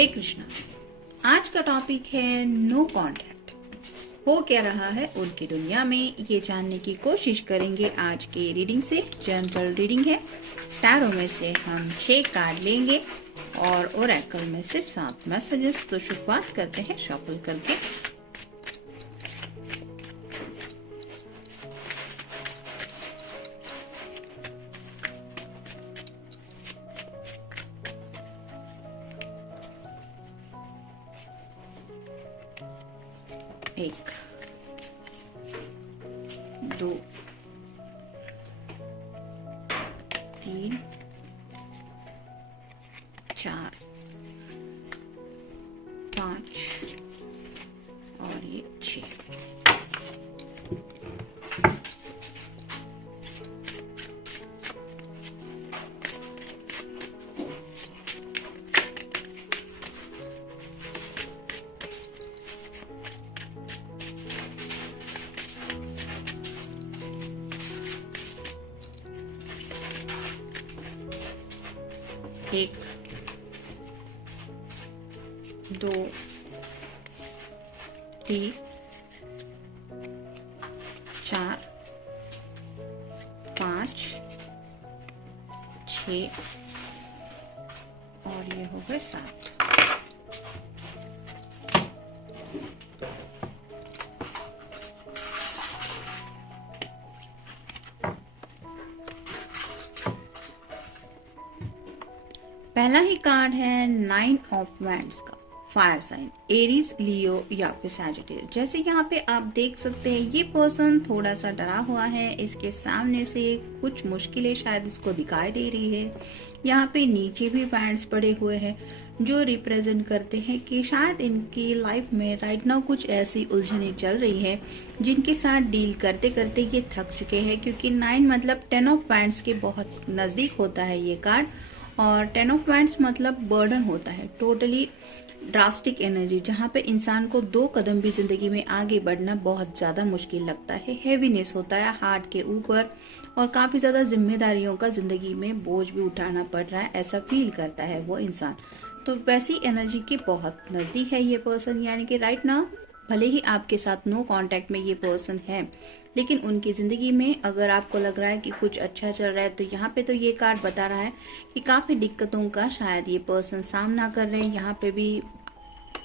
हरे कृष्णा। आज का टॉपिक है नो कांटेक्ट। हो क्या रहा है उनकी दुनिया में, ये जानने की कोशिश करेंगे आज के रीडिंग से। जनरल रीडिंग है। टैरो में से हम 6 कार्ड लेंगे और ओरेकल में से 7 मैसेजेस। तो शुरुआत करते हैं शफल करके। एक, 2, 3, 4, 5 और ये 6। एक, 2, 3, 4, 5, 6 और ये हो गए 7। पहला ही कार्ड है 9 ऑफ वैंड्स का। फायर साइन, एरीज, लियो या फिर सैजिटेरियस। जैसे यहाँ पे आप देख सकते हैं ये पर्सन थोड़ा सा डरा हुआ है। इसके सामने से कुछ मुश्किलें शायद इसको दिखाई दे रही है। यहाँ पे नीचे भी वैंड्स पड़े हुए हैं जो रिप्रेजेंट करते हैं कि शायद इनकी लाइफ में राइट नाउ कुछ ऐसी उलझनें चल रही है जिनके साथ डील करते करते ये थक चुके हैं। क्योंकि 9 मतलब 10 ऑफ वैंड्स के बहुत नजदीक होता है ये कार्ड। और 10 ऑफ वैंड्स मतलब बर्डन होता है, टोटली ड्रास्टिक एनर्जी, जहाँ पे इंसान को 2 कदम भी जिंदगी में आगे बढ़ना बहुत ज्यादा मुश्किल लगता है। हेवीनेस होता है हार्ट के ऊपर और काफी ज्यादा जिम्मेदारियों का जिंदगी में बोझ भी उठाना पड़ रहा है, ऐसा फील करता है वो इंसान। तो वैसी एनर्जी के बहुत नजदीक है ये पर्सन। यानी कि राइट नाउ भले ही आपके साथ नो कांटेक्ट में ये पर्सन है, लेकिन उनकी जिंदगी में अगर आपको लग रहा है कि कुछ अच्छा चल रहा है तो यहाँ पे तो ये कार्ड बता रहा है कि काफी दिक्कतों का शायद ये पर्सन सामना कर रहे हैं। यहाँ पे भी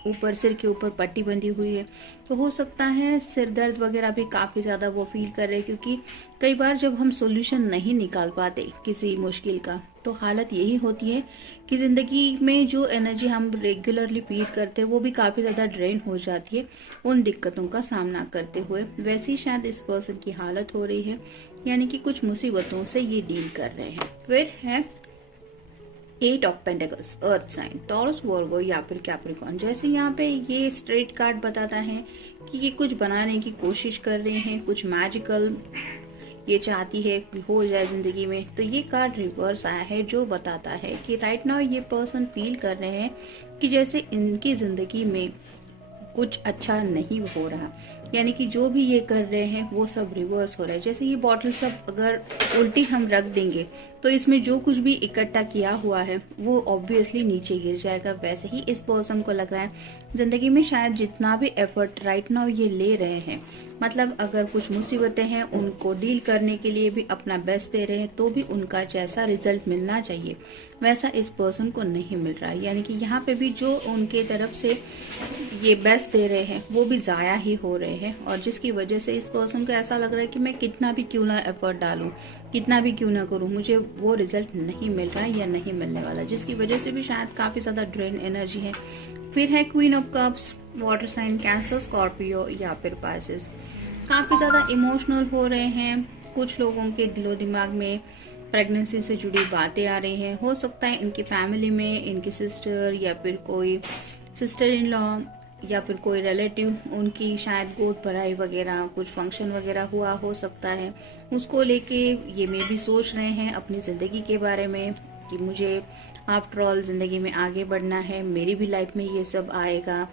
ऊपर सिर के ऊपर पट्टी बंधी हुई है, तो हो सकता है सिर दर्द वगैरह भी काफी ज्यादा वो फील कर रहे हैं। क्योंकि कई बार जब हम सॉल्यूशन नहीं निकाल पाते किसी मुश्किल का, तो हालत यही होती है कि जिंदगी में जो एनर्जी हम रेगुलरली फील करते हैं वो भी काफी ज्यादा ड्रेन हो जाती है उन दिक्कतों का सामना करते हुए। वैसे ही शायद इस पर्सन की हालत हो रही है, यानी कि कुछ मुसीबतों से ये डील कर रहे हैं। फिर है 8 of pentacles, earth sign, Taurus, Virgo या फिर कैप्रिकॉर्न। जैसे यहाँ पे ये स्ट्रेट कार्ड बताता है कि ये कुछ बनाने की कोशिश कर रहे हैं, कुछ मैजिकल ये चाहती है कि हो जाए जिंदगी में। तो ये कार्ड रिवर्स आया है जो बताता है कि राइट नाउ ये पर्सन फील कर रहे हैं कि जैसे इनकी जिंदगी में कुछ अच्छा नहीं हो रहा, यानी कि जो भी ये कर रहे हैं वो सब रिवर्स हो रहा है। जैसे ये बॉटल सब अगर उल्टी हम रख देंगे तो इसमें जो कुछ भी इकट्ठा किया हुआ है वो ऑब्वियसली नीचे गिर जाएगा। वैसे ही इस पर्सन को लग रहा है जिंदगी में शायद जितना भी एफर्ट राइट नाउ ये ले रहे हैं, मतलब अगर कुछ मुसीबतें हैं उनको डील करने के लिए भी अपना बेस्ट दे रहे हैं, तो भी उनका जैसा रिजल्ट मिलना चाहिए वैसा इस पर्सन को नहीं मिल रहा है। यानी कि यहाँ पे भी जो उनके तरफ से ये बेस्ट दे रहे हैं वो भी जाया ही हो रहे हैं, और जिसकी वजह से इस पर्सन को ऐसा लग रहा है कि मैं कितना भी क्यों ना एफर्ट डालूं, कितना भी क्यों ना करूं, मुझे वो रिजल्ट नहीं मिल रहा है या नहीं मिलने वाला, जिसकी वजह से भी शायद काफी ज्यादा ड्रेन एनर्जी है। फिर है Queen of Cups, water sign, Cancer, Scorpio या फिर पाइसेस। काफी ज्यादा इमोशनल हो रहे हैं। कुछ लोगों के दिलो दिमाग में प्रेगनेंसी से जुड़ी बातें आ रही हैं। हो सकता है इनकी फैमिली में इनकी सिस्टर या फिर कोई सिस्टर इन लॉ या फिर कोई रिलेटिव, उनकी शायद गोद भराई वगैरह कुछ फंक्शन वगैरह हुआ हो सकता है, उसको लेके ये मे भी सोच रहे हैं अपनी जिंदगी के बारे में कि मुझे आफ्टर ऑल जिंदगी में आगे बढ़ना है, मेरी भी लाइफ में ये सब आएगा,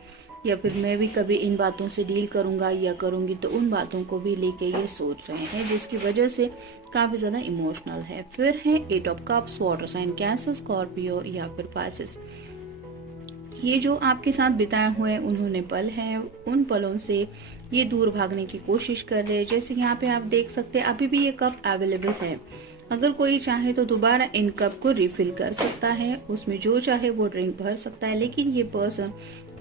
या फिर मैं भी कभी इन बातों से डील करूंगा या करूंगी, तो उन बातों को भी लेके ये सोच रहे हैं, जिसकी वजह से काफी ज्यादा इमोशनल है। फिर है 8 of Cups, water sign, Cancer, Scorpio या फिर पाइसेस। ये जो आपके साथ बिताए हुए उन्होंने पल हैं, उन पलों से ये दूर भागने की कोशिश कर रहे हैं। जैसे यहाँ पे आप देख सकते हैं अभी भी ये कप अवेलेबल है, अगर कोई चाहे तो दोबारा इन कप को रिफिल कर सकता है, उसमें जो चाहे वो ड्रिंक भर सकता है। लेकिन ये पर्सन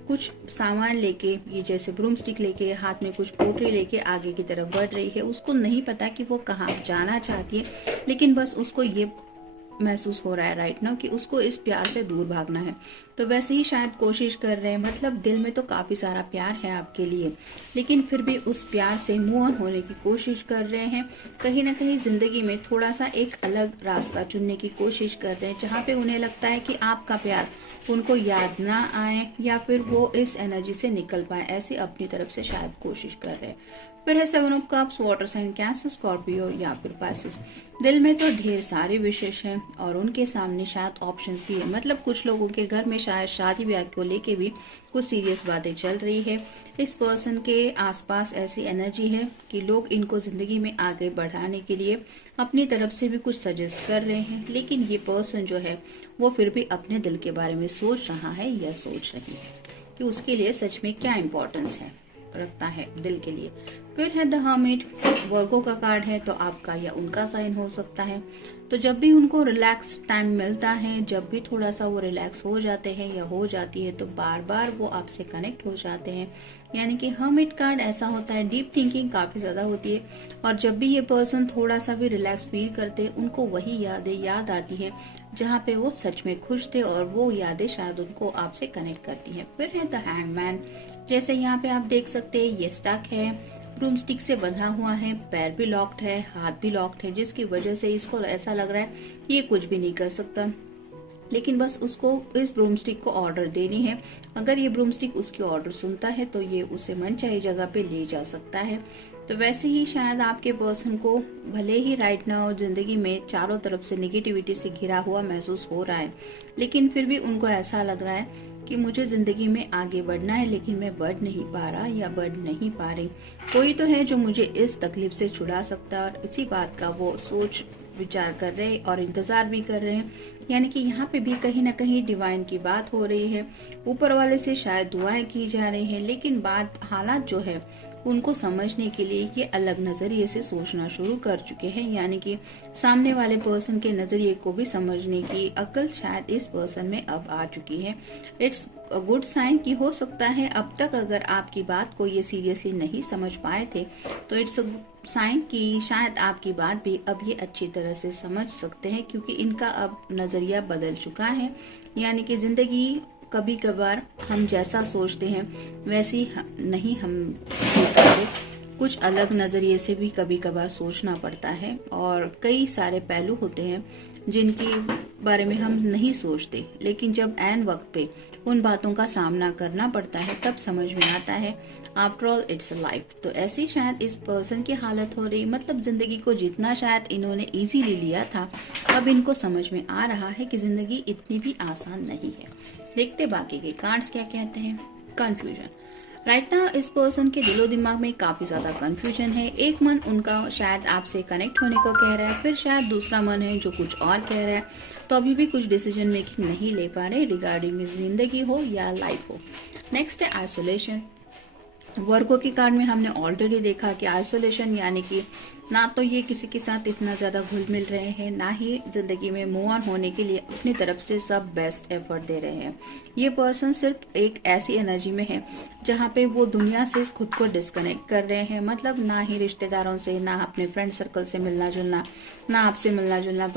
कुछ सामान लेके, ये जैसे ब्रूम स्टिक लेके, हाथ में कुछ पोटली लेके आगे की तरफ बढ़ रही है। उसको नहीं पता कि वो कहाँ जाना चाहती है, लेकिन बस उसको ये महसूस हो रहा है राइट नाउ कि उसको इस प्यार से दूर भागना है। तो वैसे ही शायद कोशिश कर रहे हैं, मतलब दिल में तो काफी सारा प्यार है आपके लिए, लेकिन फिर भी उस प्यार से मूव ऑन होने की कोशिश कर रहे हैं। कहीं ना कहीं जिंदगी में थोड़ा सा एक अलग रास्ता चुनने की कोशिश कर रहे हैं, जहाँ पे उन्हें लगता है कि आपका प्यार उनको याद ना आए या फिर वो इस एनर्जी से निकल पाए, ऐसी अपनी तरफ से शायद कोशिश कर रहे हैं। फिर है 7 of Cups, water sign Cancer, Scorpio या फिर पाइसेस। दिल में तो ढेर सारे विशेष हैं और उनके सामने शायद ऑप्शंस भी है, मतलब कुछ लोगों के घर में शायद शादी ब्याह को लेके भी कुछ सीरियस बातें चल रही है। इस पर्सन के आसपास ऐसी एनर्जी है कि लोग इनको जिंदगी में आगे बढ़ाने के लिए अपनी तरफ से भी कुछ सजेस्ट कर रहे हैं, लेकिन ये पर्सन जो है वो फिर भी अपने दिल के बारे में सोच रहा है या सोच रही है कि उसके लिए सच में क्या इम्पोर्टेंस है रखता है दिल के लिए। फिर है द हर्मिट, वर्गो का कार्ड है, तो आपका या उनका साइन हो सकता है। तो जब भी उनको रिलैक्स टाइम मिलता है, जब भी थोड़ा सा वो रिलैक्स हो जाते हैं या हो जाती है, तो बार बार वो आपसे कनेक्ट हो जाते हैं। यानी कि हर्मिट कार्ड ऐसा होता है, डीप थिंकिंग काफी ज्यादा होती है और जब भी ये पर्सन थोड़ा सा भी रिलैक्स फील करते हैं, उनको वही यादें याद आती है जहाँ पे वो सच में खुश थे और वो यादें शायद उनको आपसे कनेक्ट करती हैं। फिर है द हैंगमैन, जैसे यहाँ पे आप देख सकते हैं ये स्टक है, ब्रूम स्टिक से बंधा हुआ है, पैर भी लॉक्ड है, हाथ भी लॉक्ड है, जिसकी वजह से इसको ऐसा लग रहा है ये कुछ भी नहीं कर सकता, लेकिन बस उसको इस ब्रूम स्टिक को ऑर्डर देनी है। अगर ये ब्रूम स्टिक उसकी ऑर्डर सुनता है तो ये उसे मनचाही जगह पे ले जा सकता है। तो वैसे ही शायद आपके पर्सन को भले ही राइट नाउ जिंदगी में चारों तरफ से निगेटिविटी से घिरा हुआ महसूस हो रहा है, लेकिन फिर भी उनको ऐसा लग रहा है कि मुझे जिंदगी में आगे बढ़ना है, लेकिन मैं बढ़ नहीं पा रहा या बढ़ नहीं पा रही। कोई तो है जो मुझे इस तकलीफ से छुड़ा सकता है और इसी बात का वो सोच विचार कर रहे हैं और इंतजार भी कर रहे हैं। यानी कि यहाँ पे भी कहीं ना कहीं डिवाइन की बात हो रही है, ऊपर वाले से शायद दुआएं की जा रही हैं, लेकिन बात हालात जो है उनको समझने के लिए ये अलग नजरिए से सोचना शुरू कर चुके हैं। यानी कि सामने वाले पर्सन के नजरिए को भी समझने की अक्ल शायद इस पर्सन में अब आ चुकी है। इट्स अ गुड साइन कि हो सकता है अब तक अगर आपकी बात को ये सीरियसली नहीं समझ पाए थे, तो इट्स अ साइन कि शायद आपकी बात भी अब ये अच्छी तरह से समझ सकते हैं, क्योंकि इनका अब नजरिया बदल चुका है। यानी कि जिंदगी कभी कभार हम जैसा सोचते हैं वैसी नहीं हम देखते, कुछ अलग नजरिए से भी कभी कभार सोचना पड़ता है और कई सारे पहलू होते हैं जिनके बारे में हम नहीं सोचते, लेकिन जब ऐन वक्त पे उन बातों का सामना करना पड़ता है तब समझ में आता है after all it's a life. तो ऐसी शायद इस पर्सन की हालत हो रही, मतलब जिंदगी को जितना शायद इन्होंने इजीली लिया था, अब इनको समझ में आ रहा है कि जिंदगी इतनी भी आसान नहीं है। देखते बाकी के कार्ड्स क्या कहते हैं। कंफ्यूजन, राइट नाउ इस पर्सन के दिलो दिमाग में काफी ज्यादा कंफ्यूजन है। एक मन उनका शायद आपसे कनेक्ट होने को कह रहा है, फिर शायद दूसरा मन है जो कुछ और कह रहा है। तो अभी भी कुछ डिसीजन मेकिंग नहीं ले पा रहे रिगार्डिंग जिंदगी हो या लाइफ हो। नेक्स्ट है आइसोलेशन। वर्गो के कार्ड में हमने ऑलरेडी देखा कि आइसोलेशन यानी कि ना तो ये किसी के साथ इतना ज्यादा घुल मिल रहे हैं, ना ही जिंदगी में मूव ऑन होने के लिए अपनी तरफ से सब बेस्ट एफर्ट दे रहे हैं। ये पर्सन सिर्फ एक ऐसी एनर्जी में है जहाँ पे वो दुनिया से खुद को डिस्कनेक्ट कर रहे हैं, मतलब ना ही रिश्तेदारों से, ना अपने फ्रेंड सर्कल से मिलना जुलना, ना आपसे मिलना जुलना,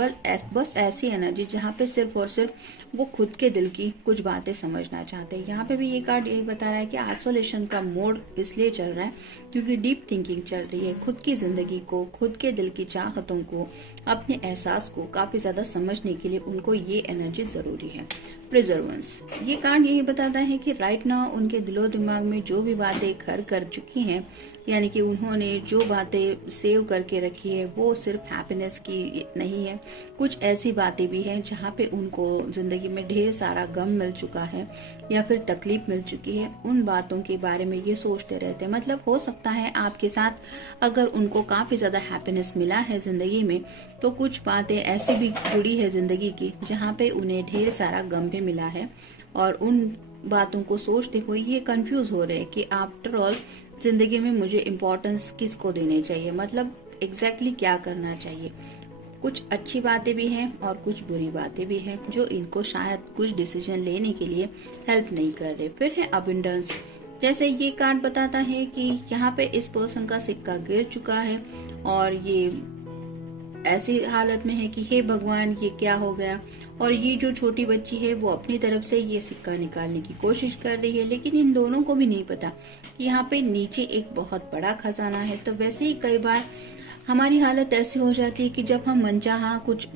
बस ऐसी एनर्जी जहाँ पे सिर्फ और सिर्फ वो खुद के दिल की कुछ बातें समझना चाहते हैं। यहाँ पे भी ये कार्ड यही बता रहा है कि आइसोलेशन का मोड इसलिए चल रहा है क्योंकि डीप थिंकिंग चल रही है। खुद की जिंदगी को, खुद के दिल की चाहतों को, अपने एहसास को काफी ज्यादा समझने के लिए उनको ये एनर्जी जरूरी है। प्रिजर्वेंस, ये कार्ड यही बताता है कि राइट नाउ उनके दिलो दिमाग में जो भी बातें घर कर चुकी हैं, यानी कि उन्होंने जो बातें सेव करके रखी है वो सिर्फ हैप्पीनेस की नहीं है, कुछ ऐसी बातें भी हैं जहाँ पे उनको जिंदगी में ढेर सारा गम मिल चुका है या फिर तकलीफ मिल चुकी है। उन बातों के बारे में ये सोचते रहते हैं। मतलब हो सकता है आपके साथ अगर उनको काफी ज्यादा हैप्पीनेस मिला है जिंदगी में, तो कुछ बातें ऐसी भी जुड़ी है जिंदगी की जहाँ पे उन्हें ढेर सारा गम भी मिला है। और उन बातों को सोचते हुए ये कंफ्यूज हो रहे हैं कि आफ्टर ऑल जिंदगी में मुझे इम्पोर्टेंस किसको देनी चाहिए, मतलब एग्जैक्टली क्या करना चाहिए। कुछ अच्छी बातें भी हैं और कुछ बुरी बातें भी हैं जो इनको शायद कुछ डिसीजन लेने के लिए हेल्प नहीं कर रहे। फिर है अबंडेंस। जैसे ये कार्ड बताता है कि यहाँ पे इस पर्सन का सिक्का गिर चुका है और ये ऐसी हालत में है कि हे भगवान ये क्या हो गया। और ये जो छोटी बच्ची है वो अपनी तरफ से ये सिक्का निकालने की कोशिश कर रही है, लेकिन इन दोनों को भी नहीं पता कि यहाँ पे नीचे एक बहुत बड़ा खजाना है। तो वैसे ही कई बार हमारी हालत ऐसी हो जाती है कि जब हम मनचाहा कुछ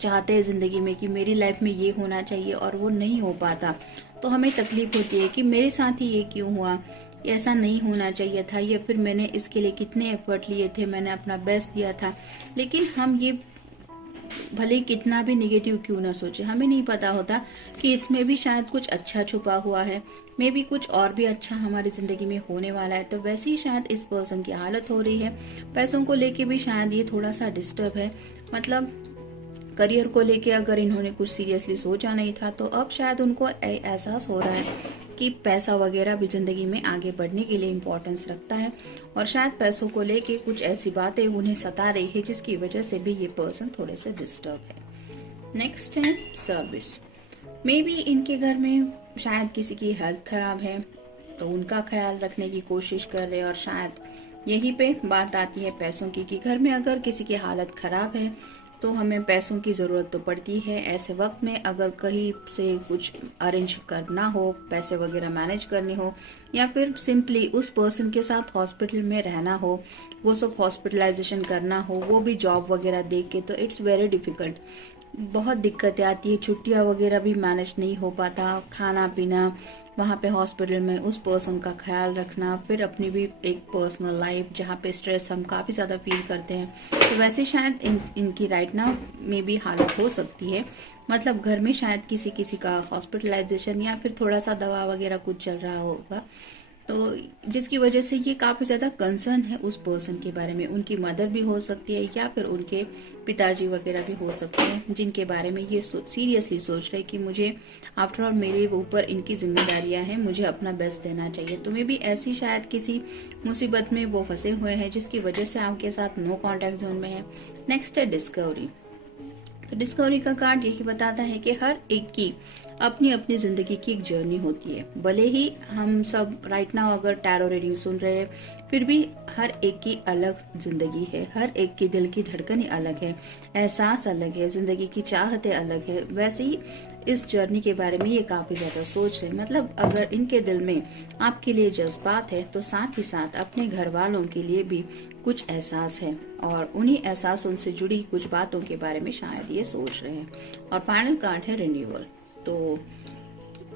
चाहते हैं जिंदगी में कि मेरी लाइफ में ये होना चाहिए और वो नहीं हो पाता, तो हमें तकलीफ होती है कि मेरे साथ ही ये क्यों हुआ, ऐसा नहीं होना चाहिए था, या फिर मैंने इसके लिए कितने एफर्ट लिए थे, मैंने अपना बेस्ट दिया था। लेकिन हम ये भले कितना भी निगेटिव क्यों ना सोचे, हमें नहीं पता होता कि इसमें भी शायद कुछ अच्छा छुपा हुआ है, मे भी कुछ और भी अच्छा हमारी जिंदगी में होने वाला है। तो वैसे ही शायद इस पर्सन की हालत हो रही है। पैसों को लेके भी शायद ये थोड़ा सा डिस्टर्ब है, मतलब करियर को लेके अगर इन्होंने कुछ सीरियसली सोचा नहीं था तो अब शायद उनको एहसास हो रहा है कि पैसा वगैरह भी जिंदगी में आगे बढ़ने के लिए इम्पोर्टेंस रखता है, और शायद पैसों को लेके कुछ ऐसी बातें उन्हें सता रही है जिसकी वजह से भी ये पर्सन थोड़े से डिस्टर्ब है। नेक्स्ट है सर्विस। मे बी इनके घर में शायद किसी की हेल्थ खराब है तो उनका ख्याल रखने की कोशिश कर रहे हैं, और शायद यहीं पे बात आती है पैसों की कि घर में अगर किसी की हालत खराब है तो हमें पैसों की ज़रूरत तो पड़ती है। ऐसे वक्त में अगर कहीं से कुछ अरेंज करना हो, पैसे वगैरह मैनेज करने हो, या फिर सिंपली उस पर्सन के साथ हॉस्पिटल में रहना हो, वो सब हॉस्पिटलाइजेशन करना हो, वो भी जॉब वगैरह देख के, तो इट्स वेरी डिफिकल्ट। बहुत दिक्कतें आती है, छुट्टियां वगैरह भी मैनेज नहीं हो पाता, खाना पीना वहाँ पे हॉस्पिटल में उस पर्सन का ख्याल रखना, फिर अपनी भी एक पर्सनल लाइफ जहाँ पे स्ट्रेस हम काफ़ी ज़्यादा फील करते हैं। तो वैसे शायद इनकी राइट नाउ में भी हालत हो सकती है, मतलब घर में शायद किसी किसी का हॉस्पिटलाइजेशन या फिर थोड़ा सा दवा वगैरह कुछ चल रहा होगा, तो जिसकी वजह से ये काफी ज्यादा कंसर्न है उस पर्सन के बारे में। उनकी मदर भी हो सकती है या फिर उनके पिताजी वगैरह भी हो सकते हैं जिनके बारे में ये सीरियसली सोच रहे कि मुझे आफ्टर ऑल मेरे ऊपर इनकी जिम्मेदारियां हैं, मुझे अपना बेस्ट देना चाहिए। तो मे भी ऐसी शायद किसी मुसीबत में वो फंसे हुए हैं जिसकी वजह से आपके साथ नो कॉन्टेक्ट जोन में है। नेक्स्ट है डिस्कवरी। तो डिस्कवरी का कार्ड यही बताता है कि हर एक की अपनी अपनी जिंदगी की एक जर्नी होती है। भले ही हम सब राइट नाउ अगर टैरो रीडिंग सुन रहे हैं, फिर भी हर एक की अलग जिंदगी है, हर एक की दिल की धड़कनें अलग है, एहसास अलग है, जिंदगी की चाहतें अलग है। वैसे ही इस जर्नी के बारे में ये काफी ज्यादा सोच रहे हैं। मतलब अगर इनके दिल में आपके लिए जज्बात है तो साथ ही साथ अपने घर वालों के लिए भी कुछ एहसास है, और उन्हीं एहसासों से जुड़ी कुछ बातों के बारे में शायद ये सोच रहे हैं। और फाइनल कार्ड है रिन्यूअल। तो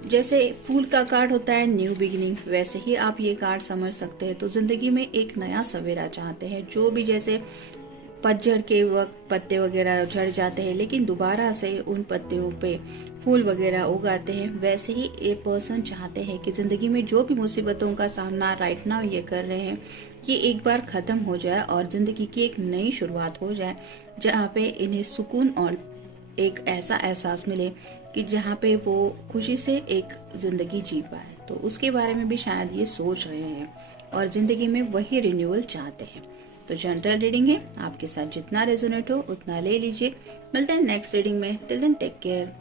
जैसे फूल का कार्ड होता है न्यू बिगिनिंग, वैसे ही आप ये कार्ड समझ सकते हैं। तो जिंदगी में एक नया सवेरा चाहते हैं, जो भी जैसे पतझड़ के वक्त पत्ते वगैरह झड़ जाते हैं लेकिन दोबारा से उन पत्तियों पे फूल वगैरह उगाते हैं, वैसे ही ये पर्सन चाहते हैं कि जिंदगी में जो भी मुसीबतों का सामना राइट नाउ ये कर रहे हैं ये एक बार खत्म हो जाए और जिंदगी की एक नई शुरुआत हो जाए, जहाँ पे इन्हें सुकून और एक ऐसा एहसास मिले कि जहाँ पे वो खुशी से एक जिंदगी जी पाए। तो उसके बारे में भी शायद ये सोच रहे हैं और जिंदगी में वही रिन्यूअल चाहते हैं। तो जनरल रीडिंग है, आपके साथ जितना रेजोनेट हो उतना ले लीजिए। मिलते हैं नेक्स्ट रीडिंग में। Till then take care.